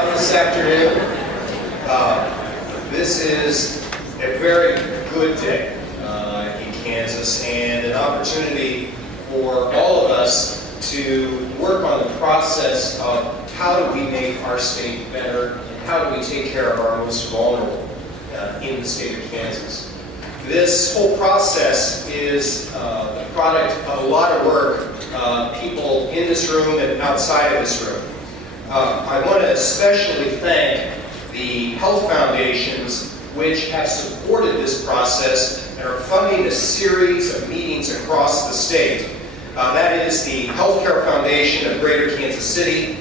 out this afternoon. This is a very good day in Kansas and an opportunity for all of us to work on the process of how do we make our state better and how do we take care of our most vulnerable in the state of Kansas. This whole process is the product of a lot of work, people in this room and outside of this room. I want to especially thank the health foundations which have supported this process and are funding a series of meetings across the state. That is the Healthcare Foundation of Greater Kansas City,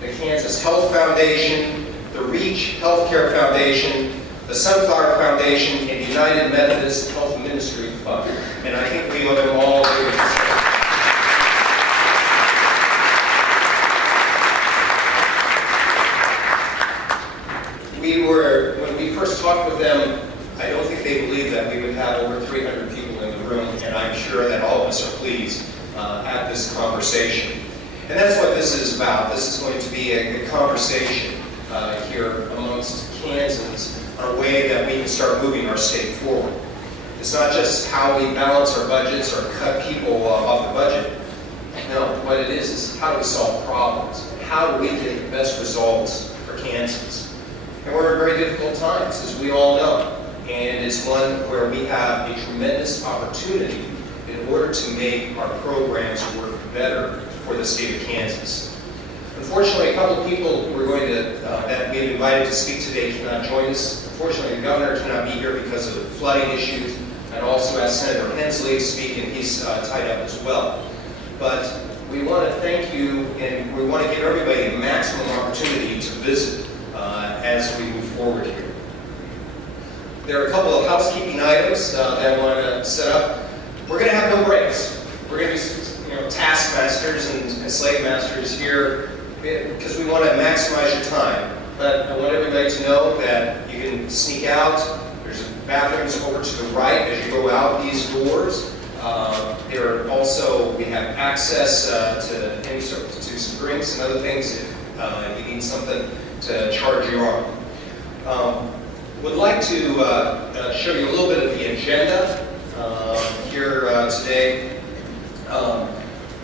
the Kansas Health Foundation, the REACH Healthcare Foundation, the Sunflower Foundation, and United Methodist Health Ministry Fund. And I think we owe them all when we first talked with them, I don't think they believed that we would have over 300 people in the room, and I'm sure that all of us are pleased at this conversation. And that's what this is about. This is going to be a conversation here amongst Kansans on a way that we can start moving our state forward. It's not just how we balance our budgets or cut people off the budget. No, what it is how do we solve problems? How do we get the best results for Kansans? And we're in very difficult times, as we all know. And it's one where we have a tremendous opportunity in order to make our programs work better for the state of Kansas. Unfortunately, a couple of people who we're going to, that we've invited to speak today cannot join us. Unfortunately, the governor cannot be here because of the flooding issues. And also asked Senator Hensley to speak, and he's tied up as well. But we want to thank you, and we want to give everybody a maximum opportunity to visit as we move forward here. There are a couple of housekeeping items that I want to set up. We're going to have no breaks. We're going to be taskmasters and slave masters here because we want to maximize your time. But I want everybody to know that you can sneak out. There's bathrooms over to the right as you go out these doors. There are also, we have access to any sort of some drinks and other things if you need something to charge your arm. Would like to show you a little bit of the agenda here today.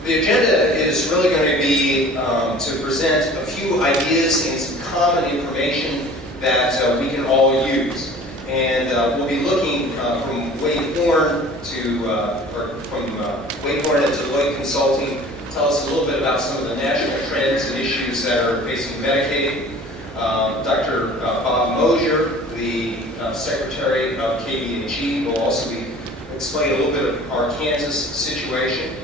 The agenda is really going to be to present a few ideas and some common information that we can all use. And we'll be looking from Wayhorn to, Wayhorn and Deloitte Consulting, tell us a little bit about some of the national trends and issues that are facing Medicaid. Dr. Bob Moser, the Secretary of KDHE, will also be explaining a little bit of our Kansas situation.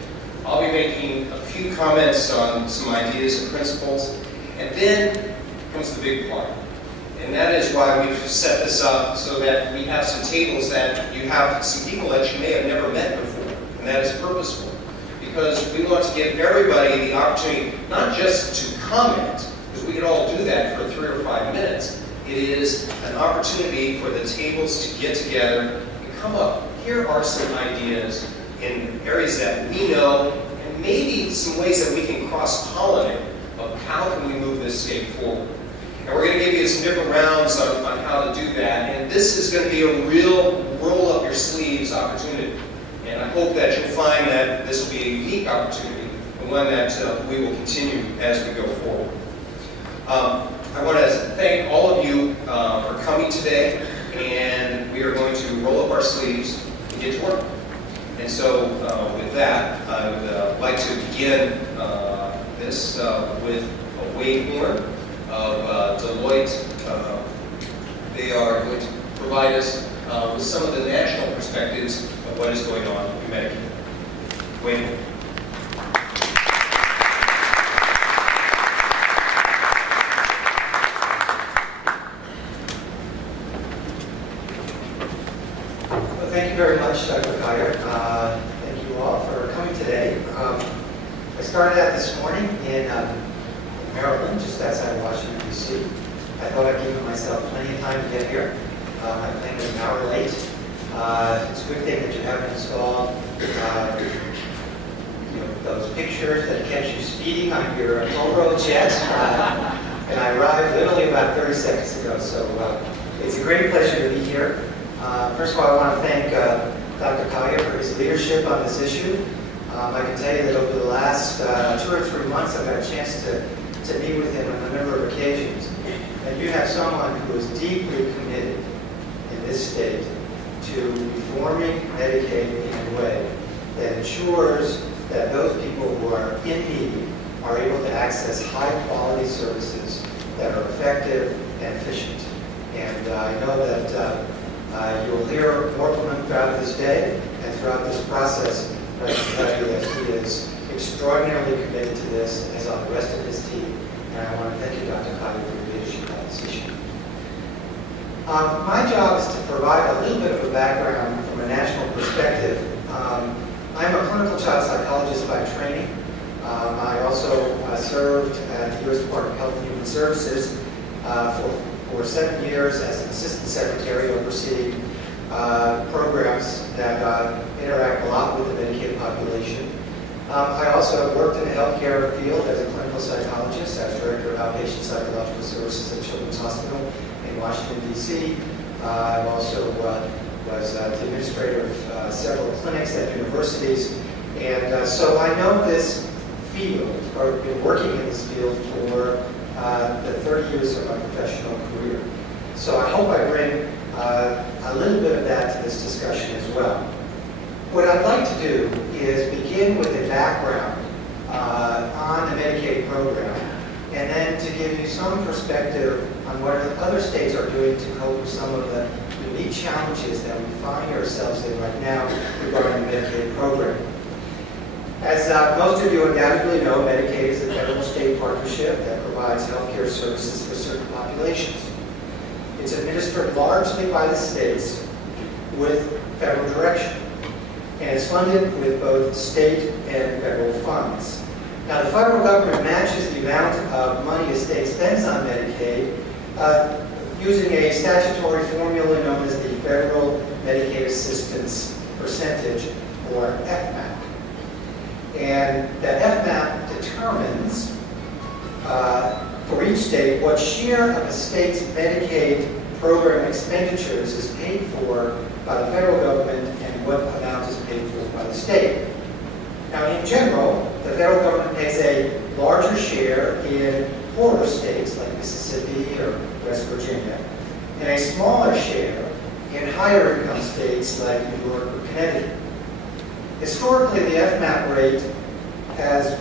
I'll be making a few comments on some ideas and principles, and then comes the big part. And that is why we've set this up so that we have some tables that you have some people that you may have never met before, and that is purposeful. Because we want to give everybody the opportunity not just to comment, because we could all do that for 3 or 5 minutes. It is an opportunity for the tables to get together and come up. Here are some ideas in areas that we know, and maybe some ways that we can cross-pollinate of how can we move this state forward. And we're going to give you some different rounds on how to do that. And this is going to be a real roll-up-your-sleeves opportunity. And I hope that you'll find that this will be a unique opportunity and one that we will continue as we go forward. I want to thank all of you for coming today, and we are going to roll up our sleeves and get to work. And so with that, I would like to begin this with a Wayhorn of Deloitte. They are going to provide us with some of the national perspectives of what is going on in Medicaid. Wayhorn. Thank you very much, Dr. Colyer. Thank you all for coming today. I started out this morning in Maryland, just outside Washington, D.C. I thought I'd given myself plenty of time to get here. My plane was an hour late. It's a good thing that you haven't installed those pictures that catch you speeding on your toll roads yet. and I arrived literally about 30 seconds ago, so it's a great pleasure to be here. First of all, I want to thank Dr. Colyer for his leadership on this issue. I can tell you that over the last 2 or 3 months, I've had a chance to meet with him on a number of occasions. And you have someone who is deeply committed in this state to reforming Medicaid in a way that ensures that those people who are in need are able to access high-quality services that are effective and efficient. And I know that you will hear more from him throughout this day and throughout this process. But I can tell you that he is extraordinarily committed to this, as are the rest of his team. And I want to thank you, Dr. Colyer, for your leadership on this issue. My job is to provide a little bit of a background from a national perspective. I'm a clinical child psychologist by training. I also served at the U.S. Department of Health and Human Services for 7 years as an assistant secretary overseeing programs that interact a lot with the Medicaid population. I also worked in the healthcare field as a clinical psychologist. I was director of outpatient psychological services at Children's Hospital in Washington, D.C. I also was the administrator of several clinics at universities. And so I know this field, or been working in this field for the 30 years of my professional career. So I hope I bring a little bit of that to this discussion as well. What I'd like to do is begin with a background on the Medicaid program, and then to give you some perspective on what other states are doing to cope with some of the unique challenges that we find ourselves in right now regarding the Medicaid program. As most of you undoubtedly know, Medicaid is a federal-state partnership that provides health care services for certain populations. It's administered largely by the states with federal direction, and it's funded with both state and federal funds. Now, the federal government matches the amount of money a state spends on Medicaid using a statutory formula known as the Federal Medicaid Assistance Percentage, or FMAP. And that FMAP determines for each state what share of a state's Medicaid program expenditures is paid for by the federal government and what amount is paid for by the state. Now, in general, the federal government pays a larger share in poorer states like Mississippi or West Virginia, and a smaller share in higher income states like New York or Connecticut. Historically, the FMAP rate has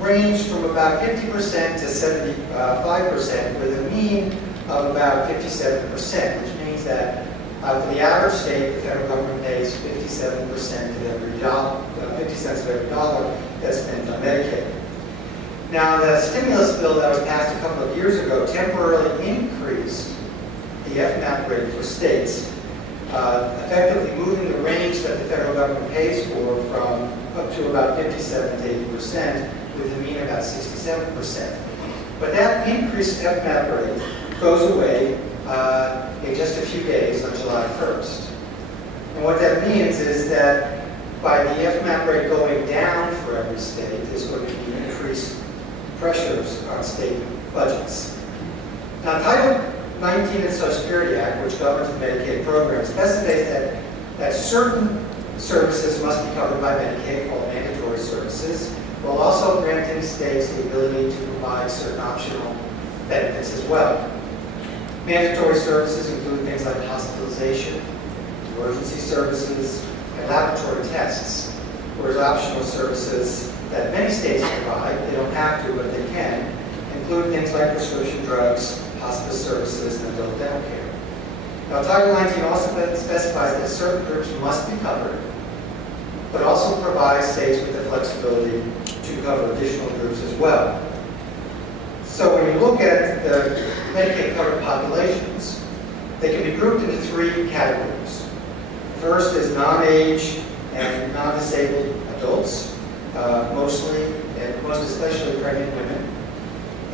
ranged from about 50% to 75%, with a mean of about 57%, which means that for the average state, the federal government pays 57% of every dollar, 50 cents of every dollar that's spent on Medicaid. Now, the stimulus bill that was passed a couple of years ago temporarily increased the FMAP rate for states, effectively moving the range that the federal government pays for from up to about 57 to 80%, with a mean about 67%. But that increased FMAP rate goes away in just a few days on July 1st. And what that means is that by the FMAP rate going down for every state, there's going to be increased pressures on state budgets. Now, Title 19 of the Social Security Act, which governs the Medicaid program, specifies that certain services must be covered by Medicaid, called mandatory services, while also granting states the ability to provide certain optional benefits as well. Mandatory services include things like hospitalization, emergency services, and laboratory tests, whereas optional services that many states provide, they don't have to, but they can, include things like prescription drugs, hospice services, and adult dental care. Now, Title 19 also specifies that certain groups must be covered, but also provides states with the flexibility to cover additional groups as well. So when you look at the Medicaid covered populations, they can be grouped into 3 categories. First is non-age and non-disabled adults, mostly and most especially pregnant women,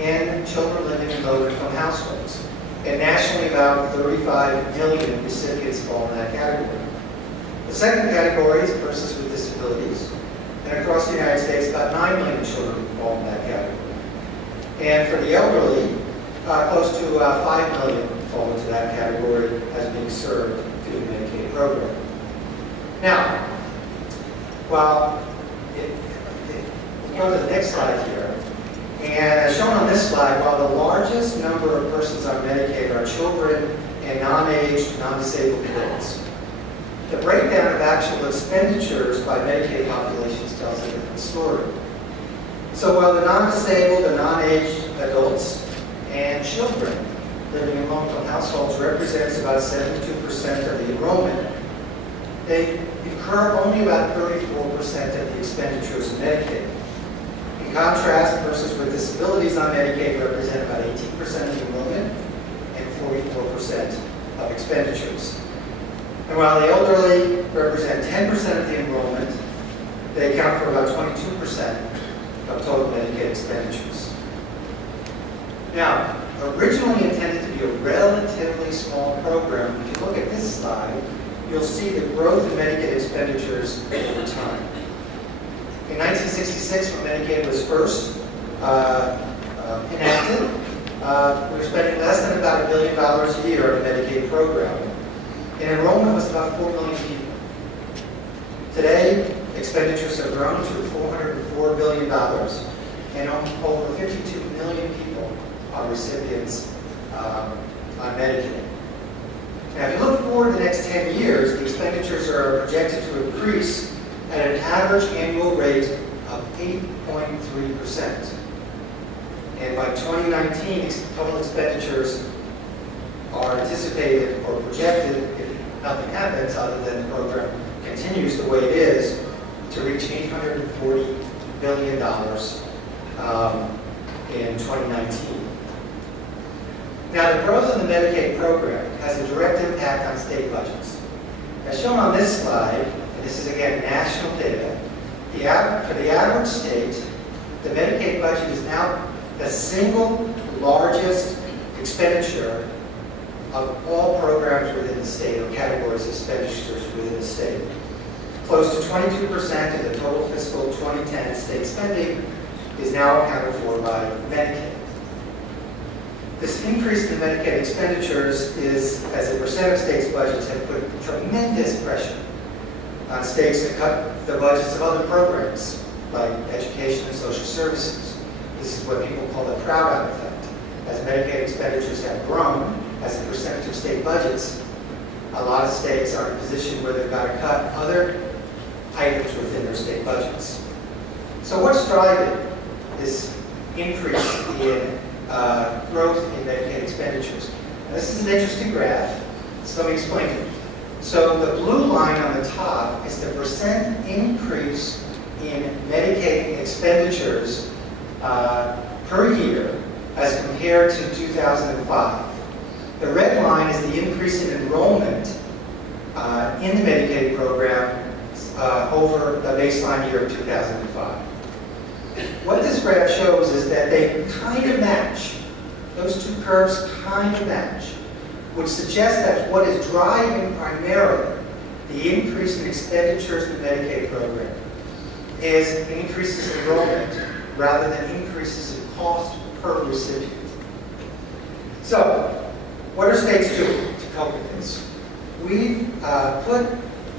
and children living in low-income households. And nationally, about 35 million recipients fall in that category. The second category is persons with disabilities, and across the United States, about 9 million children fall in that category. And for the elderly, close to 5 million fall into that category as being served through the Medicaid program. Now, we'll go to the next slide here. And as shown on this slide, while the largest number of persons on Medicaid are children and non-aged, non-disabled adults, the breakdown of actual expenditures by Medicaid populations tells a different story. So while the non-disabled and non-aged adults and children living in low-income households represents about 72% of the enrollment, they incur only about 34% of the expenditures in Medicaid. In contrast, persons with disabilities on Medicaid represent about 18% of the enrollment and 44% of expenditures. And while the elderly represent 10% of the enrollment, they account for about 22% of total Medicaid expenditures. Now, originally intended to be a relatively small program, if you look at this slide, you'll see the growth in Medicaid expenditures over time. In 1966, when Medicaid was first enacted, we were spending less than about $1 billion a year on the Medicaid program. And enrollment was about 4 million people. Today, expenditures have grown to $404 billion, and over 52 million people are recipients on Medicaid. Now, if you look forward the next 10 years, the expenditures are projected to increase at an average annual rate of 8.3%. And by 2019, total expenditures are anticipated or projected, if nothing happens other than the program continues the way it is, to reach $840 billion in 2019. Now, the growth of the Medicaid program has a direct impact on state budgets. As shown on this slide, and this is again national data, for the average state, the Medicaid budget is now the single largest expenditure of all programs within the state, or categories of expenditures within the state. Close to 22% of the total fiscal 2010 state spending is now accounted for by Medicaid. This increase in Medicaid expenditures is, as a percent of states' budgets, have put tremendous pressure on states to cut the budgets of other programs, like education and social services. This is what people call the crowd-out effect. As Medicaid expenditures have grown, as a percentage of state budgets, a lot of states are in a position where they've got to cut other items within their state budgets. So what's driving this increase in growth in Medicaid expenditures? Now, this is an interesting graph, so let me explain it. So the blue line on the top is the percent increase in Medicaid expenditures per year as compared to 2005. The red line is the increase in enrollment in the Medicaid program over the baseline year of 2005. What this graph shows is that they kind of match. Those two curves kind of match, which suggests that what is driving primarily the increase in expenditures in the Medicaid program is increases in enrollment rather than increases in cost per recipient. So, what are states doing to cope with this? We've put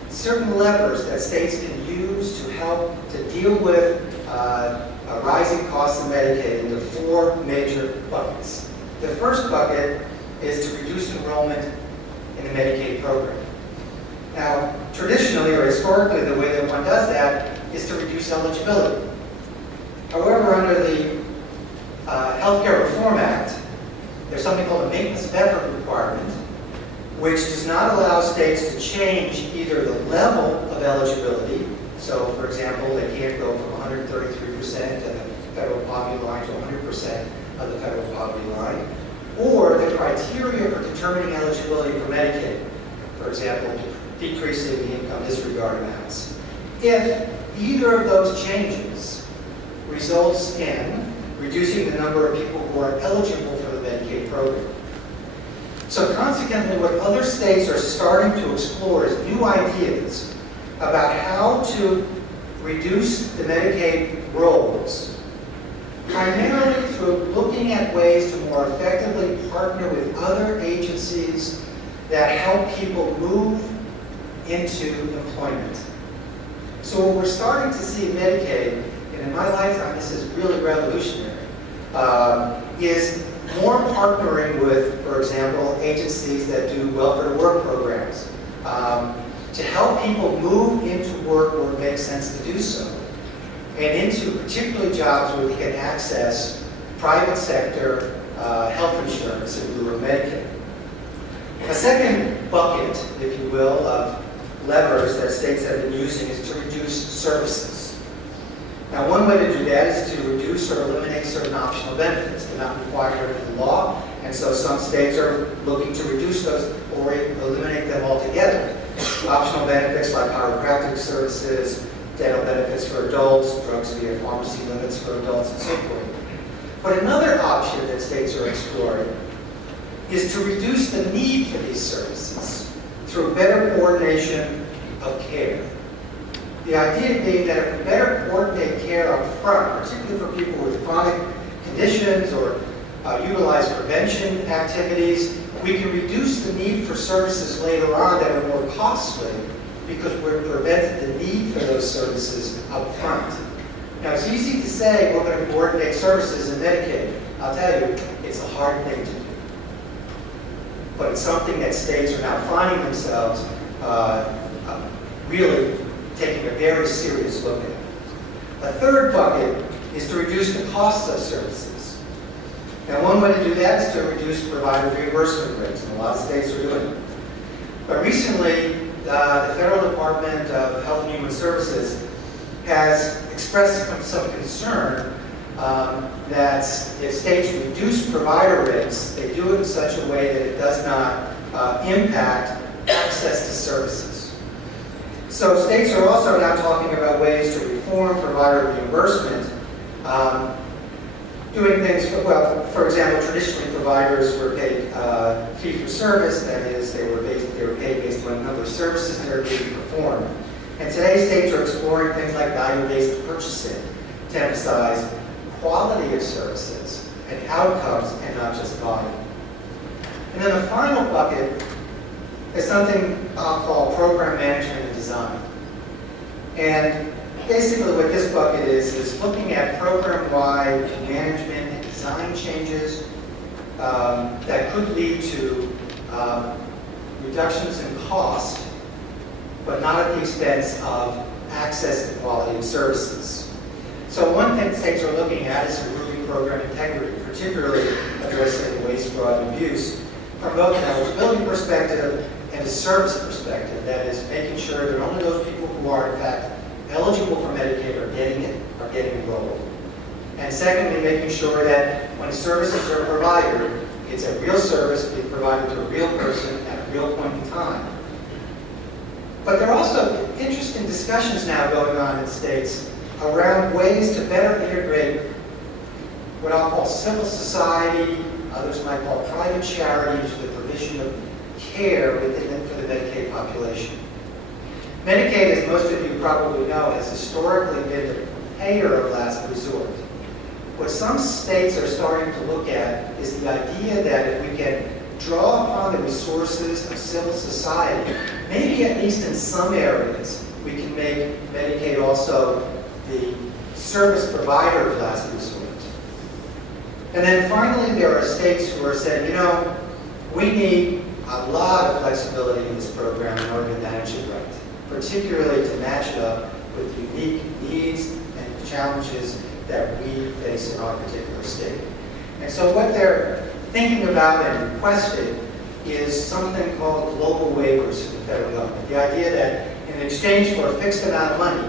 certain levers that states can use to help to deal with rising costs in Medicaid into 4 major buckets. The first bucket is to reduce enrollment in the Medicaid program. Now, traditionally or historically, the way that one does that is to reduce eligibility. However, under the Healthcare Reform Act, there's something called a maintenance of effort requirement, which does not allow states to change either the level of eligibility. So, for example, they can't go from 133% of the federal poverty line to 100% of the federal poverty line, or the criteria for determining eligibility for Medicaid. For example, decreasing the income disregard amounts. If either of those changes results in reducing the number of people who are eligible for the Medicaid program. So consequently, what other states are starting to explore is new ideas about how to reduce the Medicaid rolls, primarily through looking at ways to more effectively partner with other agencies that help people move into employment. So what we're starting to see in Medicaid, and in my lifetime this is really revolutionary, is more partnering with, for example, agencies that do welfare to work programs to help people move into work where it makes sense to do so, and into particularly jobs where we can access private sector health insurance in lieu of Medicaid. A second bucket, if you will, of levers that states have been using is to reduce services. Now, one way to do that is to reduce or eliminate certain optional benefits. They're not required under the law, and so some states are looking to reduce those or eliminate them altogether. Optional benefits like chiropractic services, dental benefits for adults, drugs via pharmacy limits for adults, and so forth. But another option that states are exploring is to reduce the need for these services through better coordination of care. The idea being that if we better coordinate care up front, particularly for people with chronic conditions or utilize prevention activities, we can reduce the need for services later on that are more costly because we've prevented the need for those services up front. Now, it's easy to say we're going to coordinate services in Medicaid. I'll tell you, it's a hard thing to do. But it's something that states are now finding themselves really taking a very serious look at. A third bucket is to reduce the costs of services. Now, one way to do that is to reduce provider reimbursement rates, and a lot of states are doing it. But recently, the Federal Department of Health and Human Services has expressed some concern that if states reduce provider rates, they do it in such a way that it does not impact access to services. So states are also now talking about ways to reform provider reimbursement, doing things, for example, traditionally providers were paid fee-for-service, that is, they were paid based on the number of services that are being performed. And today states are exploring things like value-based purchasing to emphasize quality of services and outcomes and not just volume. And then the final bucket is something I'll call program management and design. And basically what this bucket is looking at program-wide management and design changes that could lead to reductions in cost, but not at the expense of access to quality of services. So one thing states are looking at is improving program integrity, particularly addressing waste, fraud, and abuse from both an eligibility perspective and a service perspective. That is, making sure that only those people who are in fact eligible for Medicaid are getting it, are getting enrolled. And secondly, making sure that when services are provided, it's a real service being provided to a real person at a real point in time. But there are also interesting discussions now going on in states around ways to better integrate what I'll call civil society, others might call private charity, to the provision of care within for the Medicaid population. Medicaid, as most of you probably know, has historically been the payer of last resort. What some states are starting to look at is the idea that if we can draw upon the resources of civil society, maybe at least in some areas, we can make Medicaid also the service provider of last resort. And then finally, there are states who are saying, you know, we need a lot of flexibility in this program in order to manage it right, particularly to match it up with unique needs and challenges that we face in our particular state. And so what they're thinking about and requesting is something called global waivers from the federal government. The idea that in exchange for a fixed amount of money,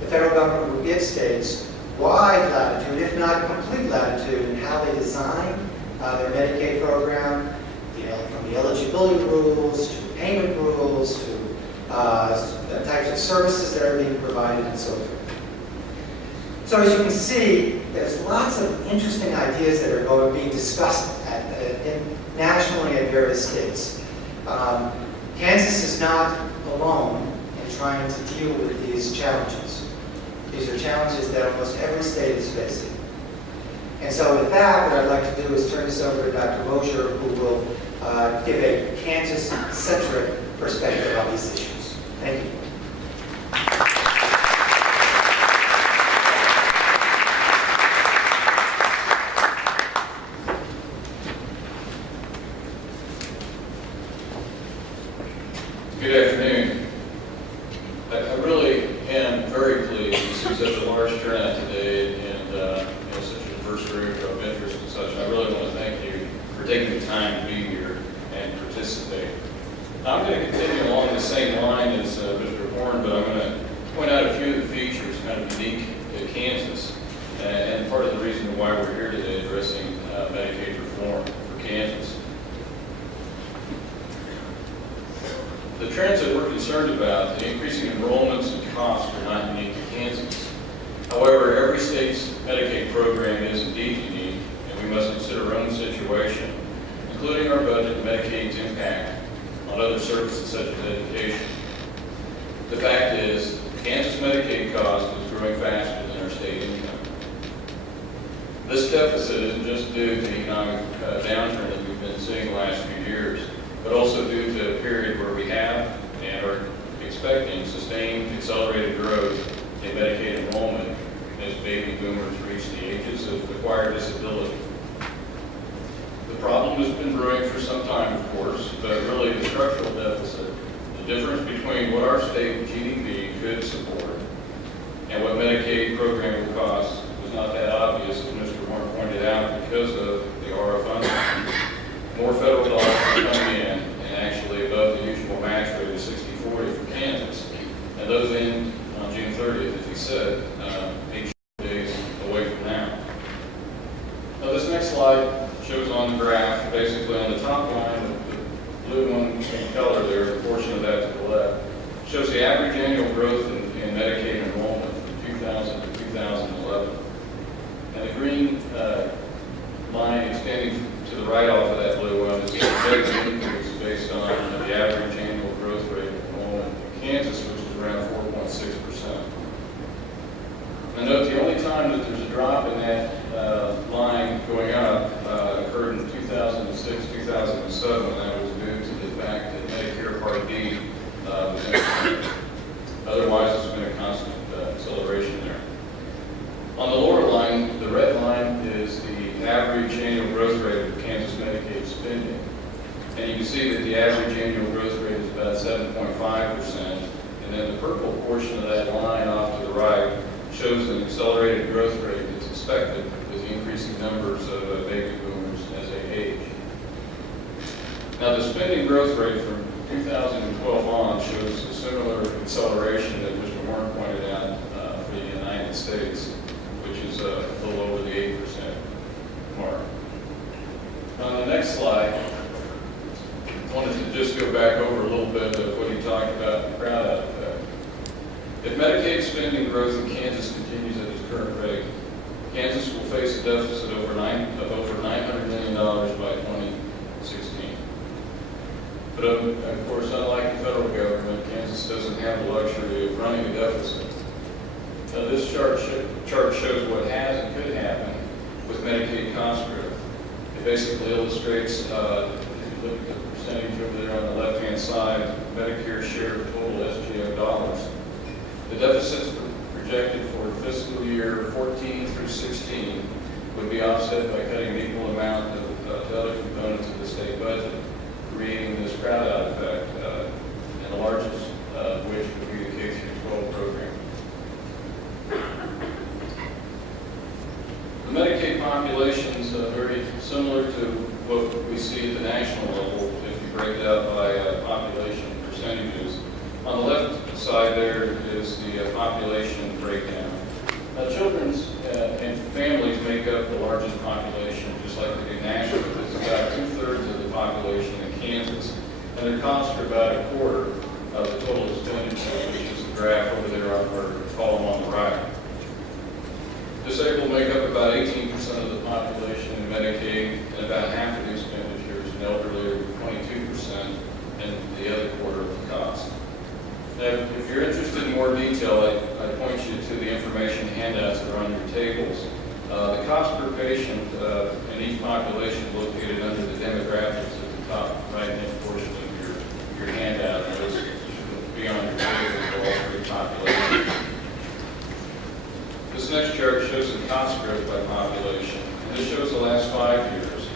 the federal government will give states wide latitude, if not complete latitude, in how they design their Medicaid program, from the eligibility rules to payment rules to the types of services that are being provided and so forth. So as you can see, there's lots of interesting ideas that are being discussed nationally at various states. Kansas is not alone in trying to deal with these challenges. These are challenges that almost every state is facing. And so with that, what I'd like to do is turn this over to Dr. Moser, who will give a Kansas-centric perspective on these issues. Thank you. Good afternoon. I really am very pleased to see such a large turnout today and such a diverse group of interest and such. I really want to thank you for taking the time to be here and participate. I'm going to continue along the same line as Mr. Horn, but I'm going to point out a few of the features kind of unique to Kansas and part of the reason why we're here today addressing Medicaid reform for Kansas. The trends that we're concerned about, the increasing enrollments and costs, are not unique to Kansas. However, every state's Medicaid program is indeed unique, and we must consider our own situation, including our budget and Medicaid's impact on other services such as education. The fact is, Kansas Medicaid cost is growing faster than our state income. This deficit isn't just due to the economic downturn that we've been seeing the last few years, but also due to a period where we have and are expecting sustained accelerated growth in Medicaid enrollment as baby boomers reach the ages of acquired disability. The problem has been brewing for some time, of course, but really the structural deficit, the difference between what our state GDP could support and what Medicaid program will cost, was not that obvious, as Mr. Warren pointed out, because of the RF funding. More federal dollars are coming in, and actually above the usual match rate of 60-40 for Kansas. And those end on June 30th, as he said, 8 days away from now. Now this next slide shows on the graph, basically on the top line, the blue one in color there, the portion of that to the left, shows the average annual growth in Medicaid enrollment from 2000 to 2011. And the green line extending to the right off of that blue one is the projected increase based on the average annual growth rate of enrollment in Kansas, which is around 4.6%. And note the only time that there's a drop in that line going up occurred in 2006, 2007, and that was due to the fact that Medicare Part D was implemented. Otherwise, it's been a constant acceleration there. On the lower line, the red line is the average annual growth rate of Kansas Medicaid spending. And you can see that the average annual growth rate is about 7.5%. And then the purple portion of that line off to the right shows an accelerated growth rate that's expected with the increasing numbers of baby boomers as they age. Now the spending growth rate from 2012 on shows a similar acceleration that Mr. Warren pointed out for the United States, which is a little over the 8% mark. On the next slide, I wanted to just go back over a little bit of what he talked about in the crowd-out effect. If Medicaid spending growth in Kansas continues at its current rate, Kansas will face a deficit of over $900 million by 2016. But of course, unlike the federal government, Kansas doesn't have the luxury of running a deficit. Now, this chart shows what has and could happen with Medicaid cost growth. It basically illustrates, if you look at the percentage over there on the left-hand side, Medicare share of total SGO dollars. The deficits projected for fiscal year 14 through 16 would be offset by cutting an equal amount to other components of the state budget, creating this crowd-out effect, and the largest of which would be the K-12 program. The Medicaid population is very similar to what we see at the national level if you break it out by population percentages. On the left side there is the population breakdown. Now children's and families make up the largest population, just like they do nationally. It's about 2/3 of the population in Kansas, and their costs are about 1/4 of the total expenditure, which is the graph over there on our column on the right. Disabled make up about 18% of the population in Medicaid, and about half of the expenditures, and elderly are 22%, and the other 1/4 of the cost. Now, if you're interested in more detail, I point you to the information handouts that are on your tables. The cost per patient population located under the demographics at the top right-hand portion of your handout. And those should be on your table for all three populations. This next chart shows the cost growth by population. And this shows the last 5 years.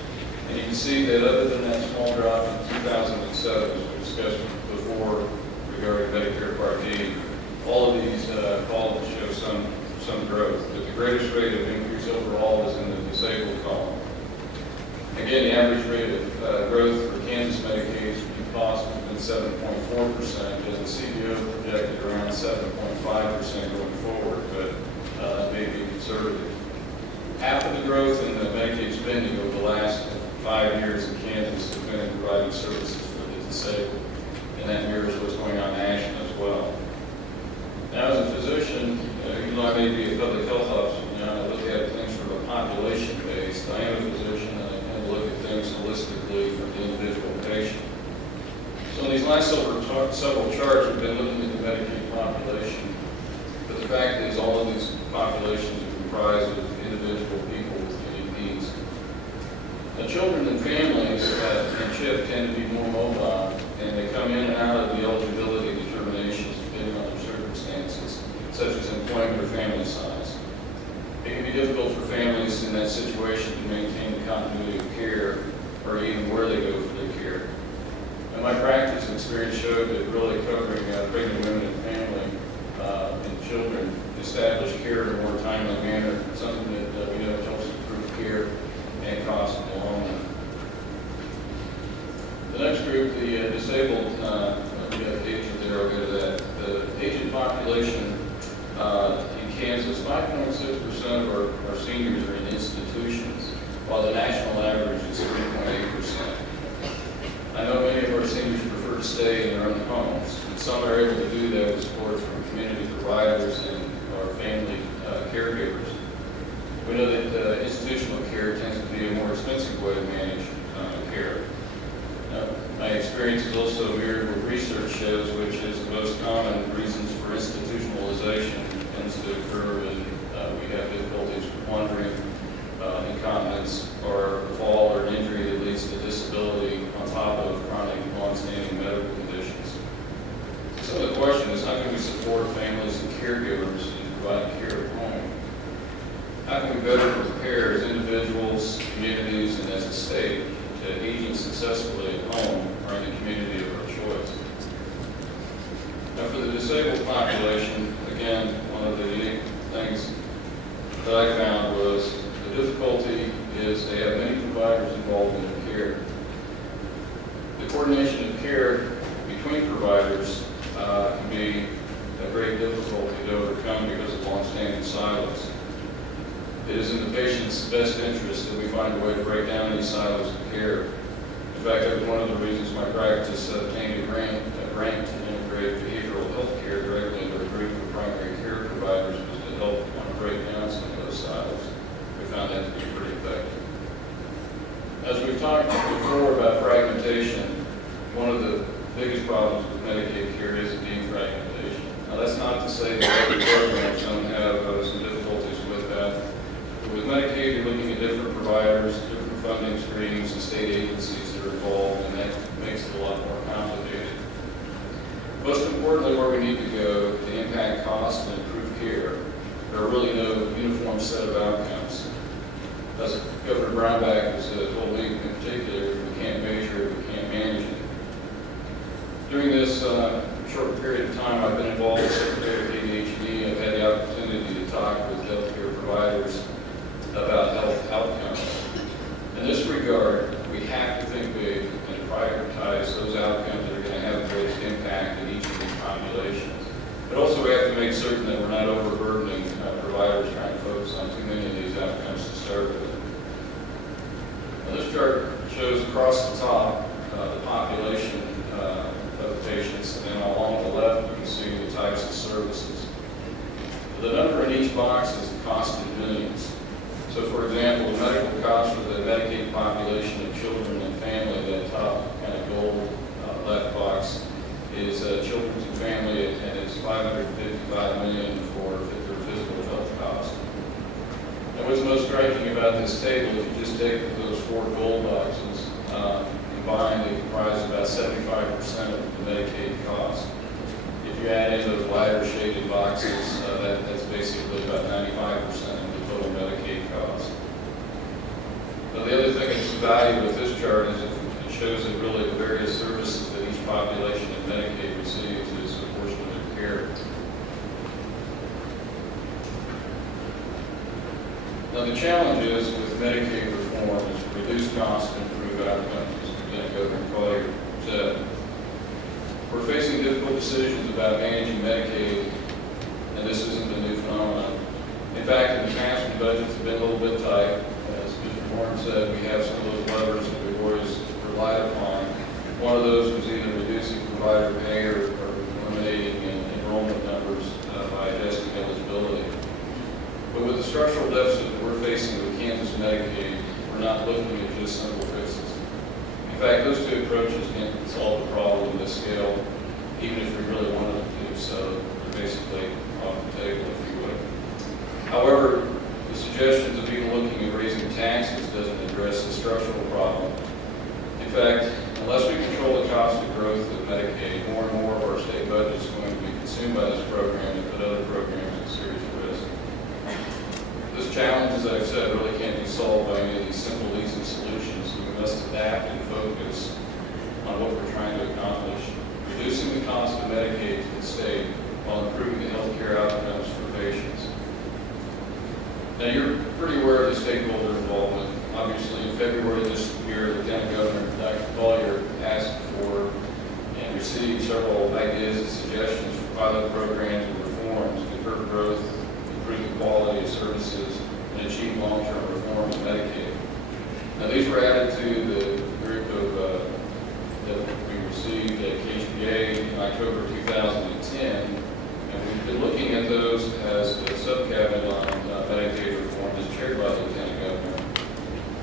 And you can see that other than that small drop in 2007, as we discussed before regarding Medicare Part D, all of these columns show some growth. But the greatest rate of increase overall is in the disabled column. Again, the average rate of growth for Kansas Medicaid cost has been 7.4%, as the CBO projected around 7.5% going forward, but that may be conservative. Half of the growth in the Medicaid spending over the last 5 years in Kansas has been in providing services for the disabled, and that mirrors what's going on nationally as well. Now, as a physician, even though I may be a public health officer, I look at things from a population based. I am a physician, and I tend to look at things holistically from the individual patient. So in these last several charts, we've been looking at the Medicaid population, but the fact is all of these populations are comprised of individual people with unique needs. Now, children and families in CHIP tend to be more mobile, and they come in and out of the eligibility determinations depending on their circumstances, such as employment or family size. It can be difficult for families in that situation to maintain the continuity of care or even where they go for their care. And my practice experience showed that really covering pregnant women and family and children establish care in a more timely manner, something that we know helps improve care and cost in the long run. The next group, the disabled, we have aged there, I'll go to that. The aged population in Kansas, 5.6% of our seniors are in institutions, while the national average is 3.8%. I know many of our seniors prefer to stay in their own homes, and some are able to do that with support from community providers and our family caregivers. We know that institutional care tends to be a more expensive way to manage care. My experience is also mirrored with research shows, which is the most common reasons for institutionalization tends to occur when we have difficulties with wandering, incontinence, or a fall or an injury that leads to disability on top of chronic, long-standing medical conditions. So the question is, how can we support families and caregivers in providing care at home? How can we better prepare as individuals, communities, and as a state to aging successfully at home or in the community of our choice? Now, for the disabled population, again, one of the unique things that I found was the difficulty is they have many providers involved in their care. The coordination of care between providers can be a great difficulty to overcome because of long-standing silos. It is in the patient's best interest that we find a way to break down these silos of care. In fact, that was one of the reasons my practice obtained a grant to integrate behavioral health care directly into a group of primary care providers was to help break down some of those silos. We found that to be pretty effective. As we've talked before about fragmentation, one of the biggest problems with Medicaid care is indeed fragmentation. Now, that's not to say that every program don't have some difficulties with that. With Medicaid, you're looking at different providers, different funding streams, and state agencies that are involved, and that makes it a lot more complicated. Most importantly, where we need to go to impact cost and improve care, there are really no uniform set of outcomes. As Governor Brownback has told me in particular, if we can't measure it, we can't manage it. During this short period of time I've been involved with Secretary of KDHE, I've had the opportunity to talk with healthcare providers about health outcomes. In this regard, we have to think big and prioritize those outcomes that are going to have the greatest impact in each of these populations. But also we have to make certain that we're not overburdening providers trying to focus on too many of these outcomes to start with. Now, this chart shows across the top the population of patients, and then along the left you can see the types of services. The number in each box is the cost in millions. So, for example, the medical cost for the Medicaid population of children and family, that top kind of gold left box, is children and family, and it's $555 million for their physical health costs. And what's most striking about this table, if you just take those 4 gold boxes. Combined, they comprise about 75% of the Medicaid cost. If you add in those lighter shaded boxes, that's basically about 95% of the total Medicaid cost. Now, the other thing that's of value with this chart is it shows that really the various services that each population in Medicaid receives is a portion of their care. Now, the challenge is with Medicaid reform is to reduce costs and improve outcomes, as Lieutenant Governor Colyer said. We're facing difficult decisions about managing Medicaid, and this isn't a new phenomenon. In fact, in the past, when budgets have been a little bit tight, as Mr. Warren said, we have some of those levers that we've always relied upon. One of those was either reducing provider pay or eliminating enrollment numbers by adjusting eligibility. But with the structural deficit that we're facing with Kansas Medicaid, we're not looking at just simple fixes. In fact, those two approaches can't solve the problem at this scale, even if we really wanted to do so. They're basically off the table, if you would. However, the suggestions of even looking at raising taxes doesn't address the structural problem. In fact, unless we control the cost of growth of Medicaid, more and more of our state budget is going to be consumed by this program and put other programs at serious risk. This challenge, as I've said, really can't be solved by any of these simple, easy solutions. So we must adapt and focus on what we're trying to accomplish, reducing the cost of Medicaid to the state while improving the health care outcomes for patients. Now, you're pretty aware of the stakeholder involvement. Obviously, in February this year, Lieutenant Governor Dr. Colyer asked for and received several ideas and suggestions for pilot programs and reforms to curb growth, improve the quality of services, and achieve long-term reform in Medicaid. Now, these were added to the group of that we received at KDHE in October 2010, and we've been looking at those as the subcabinet on Medicaid reform as chaired by the Lieutenant Governor.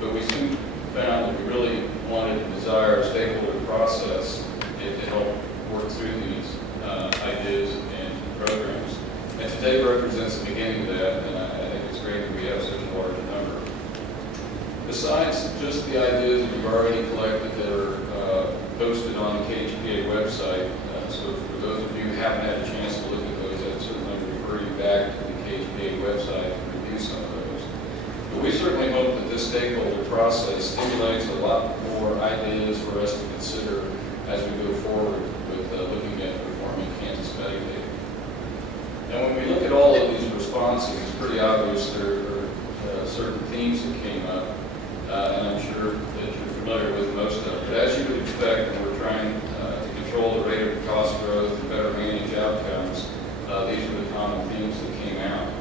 But we soon found that we really wanted and desire a stakeholder process to help work through these ideas and programs. And today represents the beginning of that, and I think it's great that we have such a large number. Besides just the ideas that we've already collected that are posted on the KHPA website, so for those of you who haven't had a chance to look at those, I'd certainly refer you back to the KHPA website to review some of those. But we certainly hope that this stakeholder process stimulates a lot more ideas for us to consider as we go forward with looking at reforming Kansas Medicaid. And when we look at all of these responses, it's pretty obvious there are certain themes that came up, and I'm sure that you're familiar with most of them. But as you would expect, when we're trying to control the rate of cost growth and better manage outcomes, these are the common themes that came out.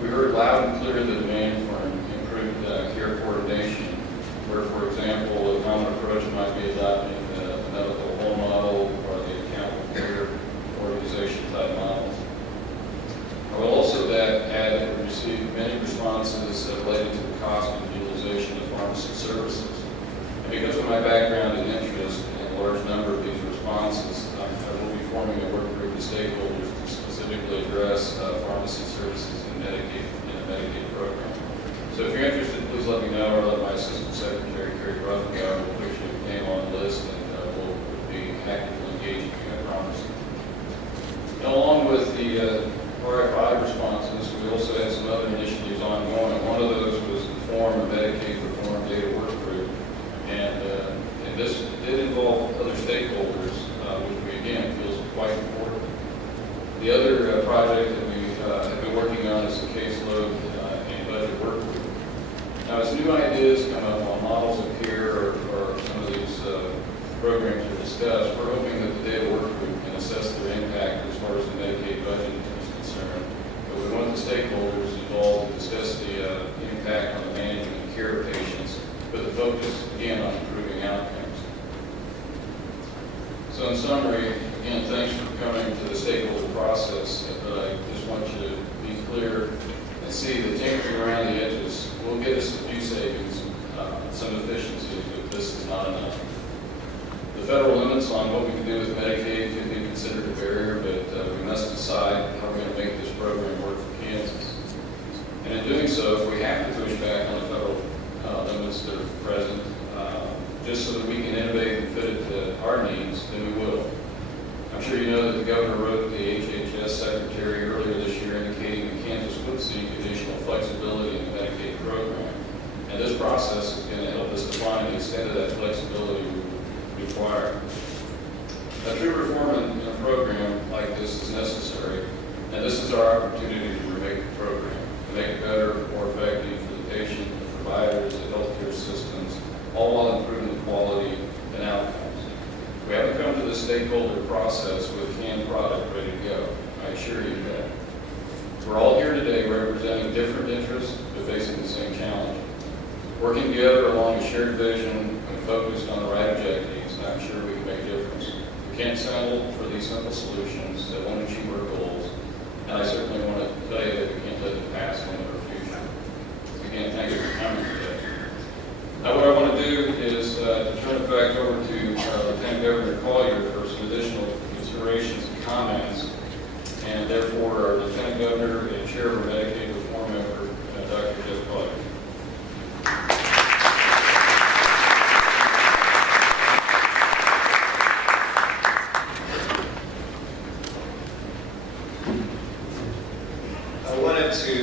We heard loud and clear the demand for improved care coordination, where, for example, a common approach might be adopting the medical home model or the accountable care organization type models. I will also add that we received many responses related to the cost and utilization of pharmacy services. And because of my background and interest in a large number of these responses, I will be forming a work group of stakeholders to specifically address pharmacy services in a Medicaid program. So if you're interested, please let me know, or let my Assistant Secretary, Kerry Rutherford, will put your name on the list, and we'll be actively engaging you, I promise. Now, along with the RFI responses, we also had some other initiatives ongoing. One of those was to form a Medicaid reform data work group, and this did involve other stakeholders, which we again feel is quite important. The other project that we have been working on is the caseload and budget work group. Now, as new ideas come up on models of care or some of these programs are discussed, we're hoping that the data work group can assess their impact as far as the Medicaid budget is concerned. But we want the stakeholders involved to discuss the impact on the management and care of patients, with the focus, again, on improving outcomes. So in summary, again, thanks for coming to the stakeholder process, but I just want you to be clear and see that tinkering around the edges will get us a few savings, some efficiencies, but this is not enough. The federal limits on what we can do with Medicaid could be considered a barrier, but we must decide how we're going to make this program work for Kansas. And in doing so, if we have to push back on the federal limits that are present, just so that we can innovate and fit it to our needs, then we will. I'm sure you know that the governor wrote the HHS secretary earlier this year indicating that Kansas would seek additional flexibility in the Medicaid program. And this process is going to help us define the extent of that flexibility we require. A true reform in a program like this is necessary, and this is our opportunity to remake the program, to make it better, more effective for the patient, the providers, the healthcare systems, all while improving the quality and outcomes. We haven't come to the stakeholder process with a canned product ready to go. I assure you that. We're all here today representing different interests, but facing the same challenge. Working together along a shared vision and focused on the right objectives, and I'm sure we can make a difference. We can't settle for these simple solutions that won't achieve our goals, and I certainly want to tell you that we can't let the past limit our future. Again, thank you for coming today. Now, what I want to do is to turn it back over to Lieutenant Governor Colyer for some additional considerations and comments, and therefore our Lieutenant Governor and Chair of our Medicaid Reform Effort, Dr. Jeff Colyer. I wanted to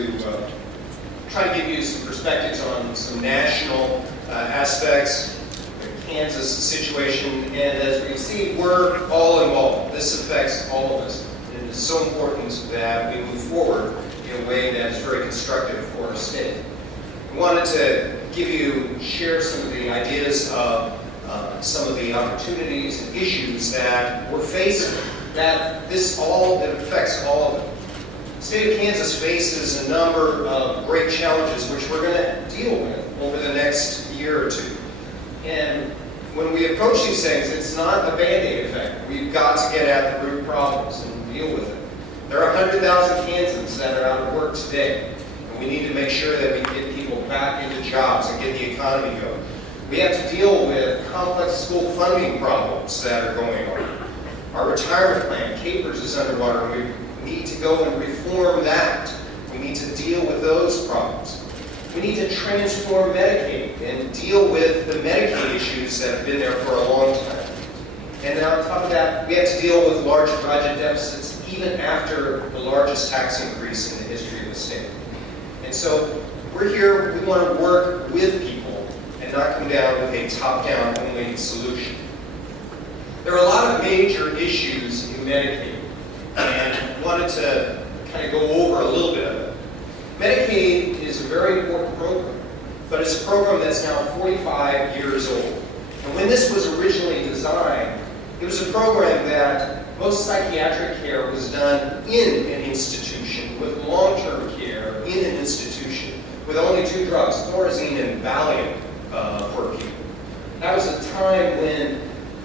try to give you some perspectives on some national aspects, the Kansas situation, and as we see, we're all involved. This affects all of us, and it is so important that we move forward in a way that is very constructive for our state. I wanted to share some of the ideas of some of the opportunities and issues that we're facing, that affects all of them. The state of Kansas faces a number of great challenges which we're going to deal with over the next year or two. And when we approach these things, it's not a Band-Aid effect. We've got to get at the root problems and deal with it. There are 100,000 Kansans that are out of work today, and we need to make sure that we get people back into jobs and get the economy going. We have to deal with complex school funding problems that are going on. Our retirement plan, Capers, is underwater, and we need to go and reform that. We need to deal with those problems. We need to transform Medicaid and deal with the Medicaid issues that have been there for a long time. And then on top of that, we have to deal with large budget deficits even after the largest tax increase in the history of the state. And so we're here, we want to work with people and not come down with a top-down only solution. There are a lot of major issues in Medicaid, and I wanted to kind of go over a little bit of it. Medicaid is a very important program, but it's a program that's now 45 years old. And when this was originally designed, it was a program that most psychiatric care was done in an institution, with long-term care in an institution, with only 2 drugs, Thorazine and Valium, for people. That was a time when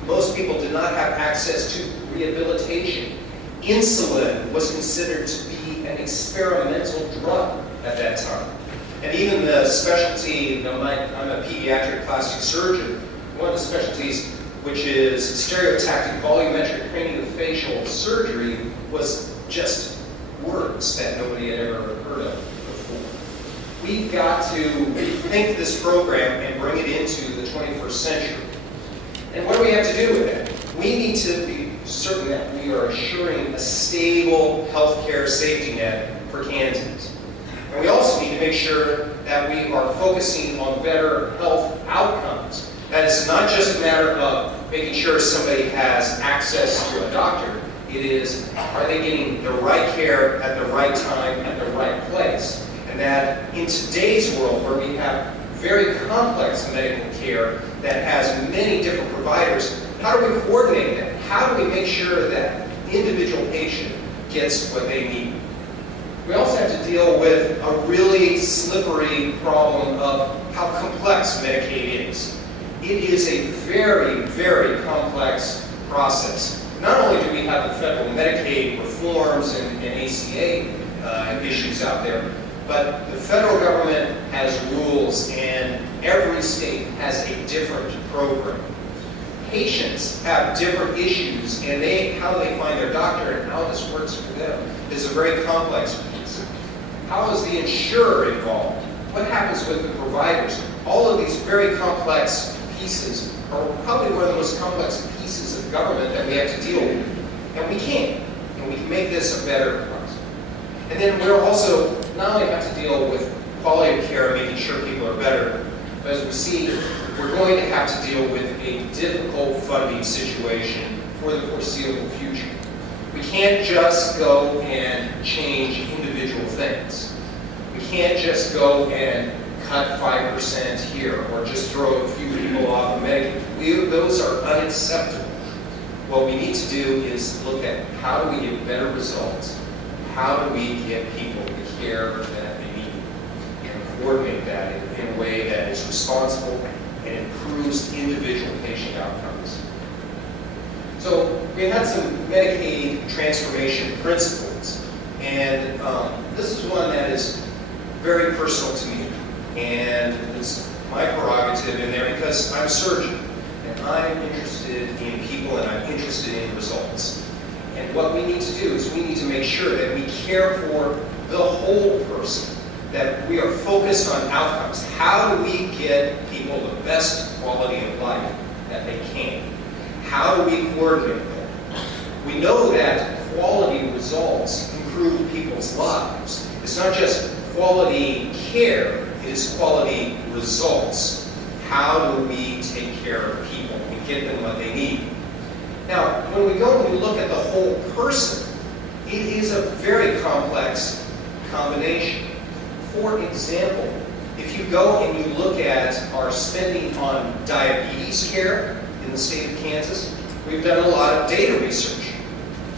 most people did not have access to rehabilitation. Insulin was considered to be an experimental drug at that time. And even the specialty, I'm a pediatric plastic surgeon, one of the specialties, which is stereotactic volumetric craniofacial surgery, was just words that nobody had ever heard of before. We've got to rethink this program and bring it into the 21st century. And what do we have to do with that? We need to be certain that we are assuring a stable healthcare safety net for Kansans. And we also need to make sure that we are focusing on better health outcomes. That is not just a matter of making sure somebody has access to a doctor. It is, are they getting the right care at the right time, at the right place? And that in today's world, where we have very complex medical care that has many different providers, how do we coordinate that? How do we make sure that the individual patient gets what they need? We also have to deal with a really slippery problem of how complex Medicaid is. It is a very, very complex process. Not only do we have the federal Medicaid reforms and ACA issues out there, but the federal government has rules and every state has a different program. Patients have different issues, and how they find their doctor and how this works for them is a very complex piece. How is the insurer involved? What happens with the providers? All of these very complex pieces, are probably one of the most complex pieces of government that we have to deal with. And we can. And we can make this a better place. And then we're also not only have to deal with quality of care and making sure people are better, but as we see, we're going to have to deal with a difficult funding situation for the foreseeable future. We can't just go and change individual things. We can't just go and cut 5% here or just throw a few people off of Medicaid. Those are unacceptable. What we need to do is look at how do we get better results, how do we get people the care that they need, and coordinate that in a way that is responsible and improves individual patient outcomes. So we had some Medicaid transformation principles, and this is one that is very personal to me, and it's my prerogative in there because I'm a surgeon, and I'm interested in people and I'm interested in results. And what we need to do is we need to make sure that we care for the whole person, that we are focused on outcomes. How do we get people the best quality of life that they can? How do we coordinate that? We know that quality results improve people's lives. It's not just quality care, it is quality results. How do we take care of people and get them what they need? Now, when we go and we look at the whole person, it is a very complex combination. For example, if you go and you look at our spending on diabetes care in the state of Kansas, we've done a lot of data research.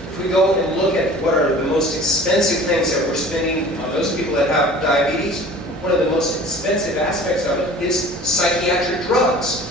If we go and look at what are the most expensive things that we're spending on those people that have diabetes, one of the most expensive aspects of it is psychiatric drugs.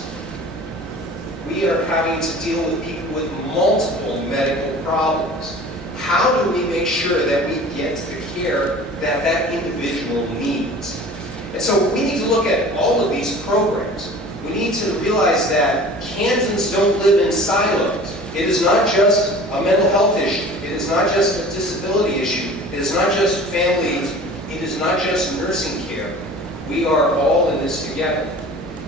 We are having to deal with people with multiple medical problems. How do we make sure that we get the care that that individual needs? And so we need to look at all of these programs. We need to realize that Kansans don't live in silos. It is not just a mental health issue. It is not just a disability issue. It is not just families. It is not just nursing care. We are all in this together.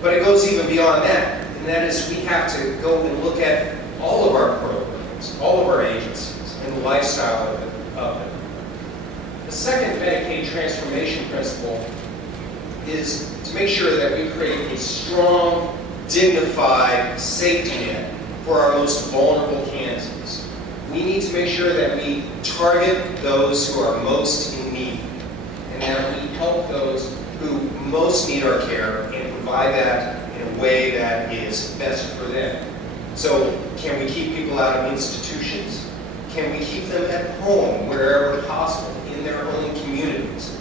But it goes even beyond that. And that is we have to go and look at all of our programs, all of our agencies, and the lifestyle of it. The second Medicaid transformation principle is to make sure that we create a strong, dignified safety net for our most vulnerable Kansans. We need to make sure that we target those who are most in need, and that we help those who most need our care and provide that in a way that is best for them. So, can we keep people out of institutions? Can we keep them at home wherever possible, in their own communities?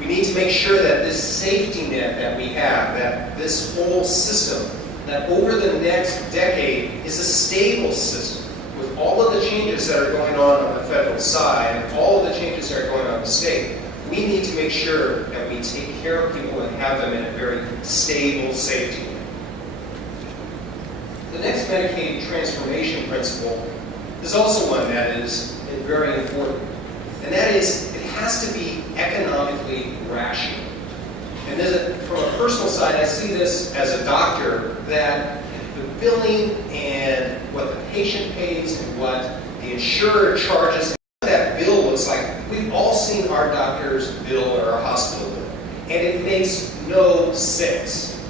We need to make sure that this safety net that we have, that this whole system, that over the next decade is a stable system with all of the changes that are going on the federal side and all of the changes that are going on in the state. We need to make sure that we take care of people and have them in a very stable safety net. The next Medicaid transformation principle is also one that is very important, and that is it has to be economically rational. And from a personal side, I see this as a doctor, that the billing and what the patient pays and what the insurer charges, what that bill looks like. We've all seen our doctor's bill or our hospital bill, and it makes no sense.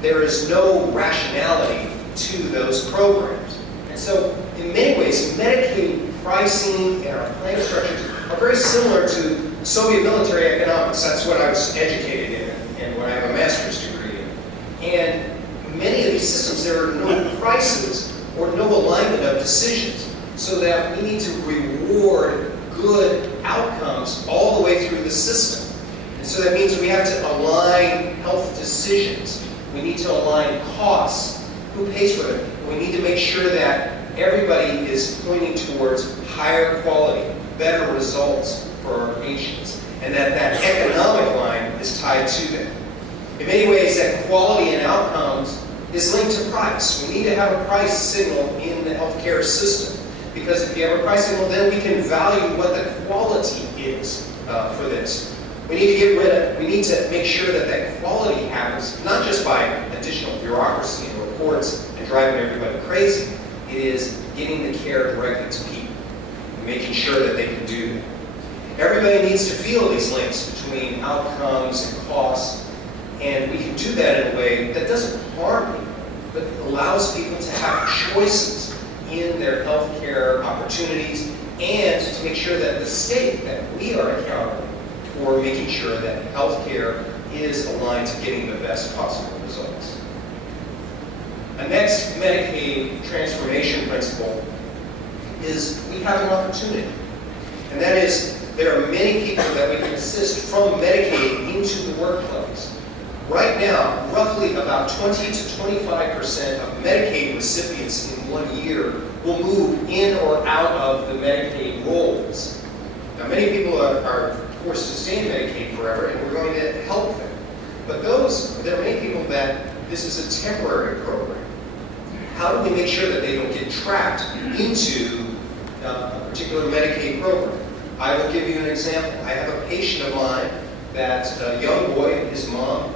There is no rationality to those programs. And so, in many ways, Medicaid pricing and our plan structures are very similar to Soviet military economics. That's what I was educated in and what I have a master's degree in. And many of these systems, there are no prices or no alignment of decisions, so that we need to reward good outcomes all the way through the system. And so that means we have to align health decisions. We need to align costs. Who pays for it? We need to make sure that everybody is pointing towards higher quality, better results for our patients, and that that economic line is tied to that. In many ways, that quality and outcomes is linked to price. We need to have a price signal in the healthcare system, because if you have a price signal, then we can value what the quality is for this. We need to make sure that that quality happens not just by additional bureaucracy or courts and driving everybody crazy. It is getting the care directly to people and making sure that they can do that. Everybody needs to feel these links between outcomes and costs, and we can do that in a way that doesn't harm people, but allows people to have choices in their health care opportunities, and to make sure that the state, that we are accountable for making sure that health care is aligned to getting the best possible results. A next Medicaid transformation principle is we have an opportunity. And that is, there are many people that we can assist from Medicaid into the workplace. Right now, roughly about 20 to 25% of Medicaid recipients in 1 year will move in or out of the Medicaid rolls. Now, many people are forced to stay in Medicaid forever, and we're going to help them. But there are many people that this is a temporary program. How do we make sure that they don't get trapped into a particular Medicaid program? I will give you an example. I have a patient of mine that a young boy and his mom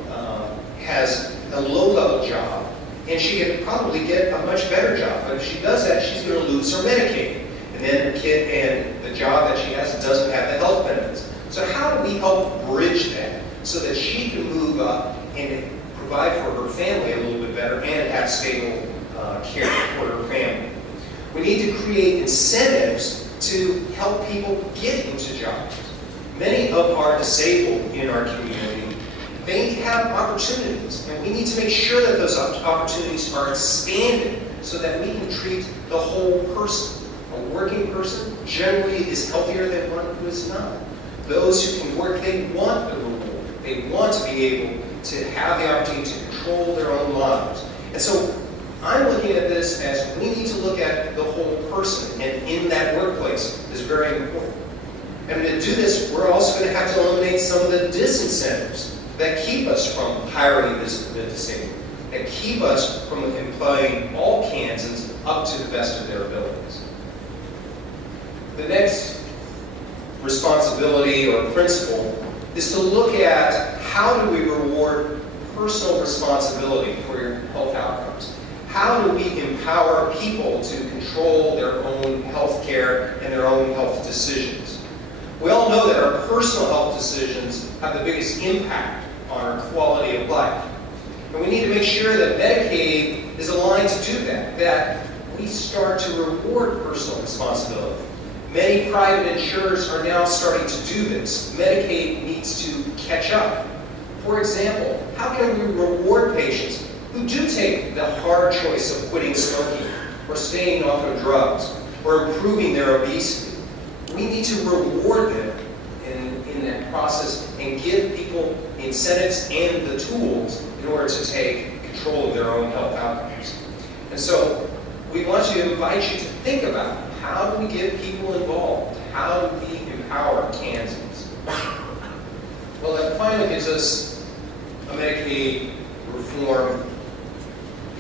has a low-level job, and she can probably get a much better job. But if she does that, she's going to lose her Medicaid. And then her kid and the job that she has doesn't have the health benefits. So how do we help bridge that so that she can move up and provide for her family a little bit better and have stable care for her family? We need to create incentives to help people get into jobs. Many of our disabled in our community, they have opportunities, and we need to make sure that those opportunities are expanded so that we can treat the whole person. A working person generally is healthier than one who is not. Those who can work, they want the reward. They want to be able to have the opportunity to control their own lives. And so I'm looking at this as we need to look at the whole person, and in that workplace is very important. And to do this, we're also going to have to eliminate some of the disincentives that keep us from hiring the disabled, that keep us from employing all Kansans up to the best of their abilities. The next responsibility or principle is to look at how do we reward personal responsibility for your health outcomes. How do we empower people to control their own health care and their own health decisions? We all know that our personal health decisions have the biggest impact on our quality of life. And we need to make sure that Medicaid is aligned to do that, that we start to reward personal responsibility. Many private insurers are now starting to do this. Medicaid needs to catch up. For example, how can we reward patients who do take the hard choice of quitting smoking or staying off of drugs or improving their obesity? We need to reward them in that process and give people incentives and the tools in order to take control of their own health outcomes. And so we want to invite you to think about how do we get people involved? How do we empower Kansans? Well, that finally gives us a Medicaid reform,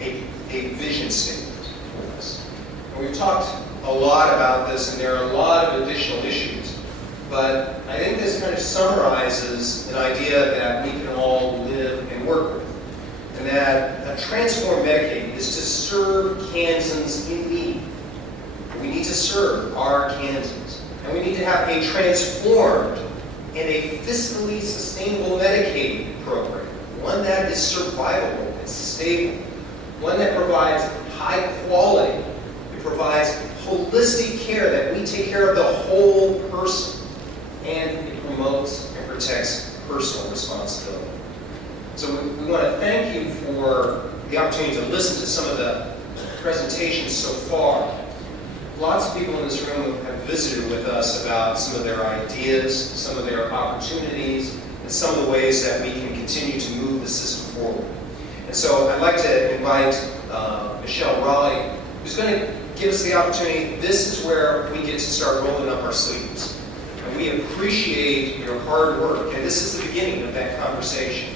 a vision statement for us. And we've talked a lot about this, and there are a lot of additional issues. But I think this kind of summarizes an idea that we can all live and work with. And that a transformed Medicaid is to serve Kansans in need. We need to serve our Kansans. And we need to have a transformed and a fiscally sustainable Medicaid program. One that is survivable and stable. One that provides high quality. It provides holistic care, that we take care of the whole person. And it promotes and protects personal responsibility. So we want to thank you for the opportunity to listen to some of the presentations so far. Lots of people in this room have visited with us about some of their ideas, some of their opportunities, and some of the ways that we can continue to move the system forward. And so I'd like to invite Michelle Raleigh, who's going to give us the opportunity. This is where we get to start rolling up our sleeves. And we appreciate your hard work, and this is the beginning of that conversation.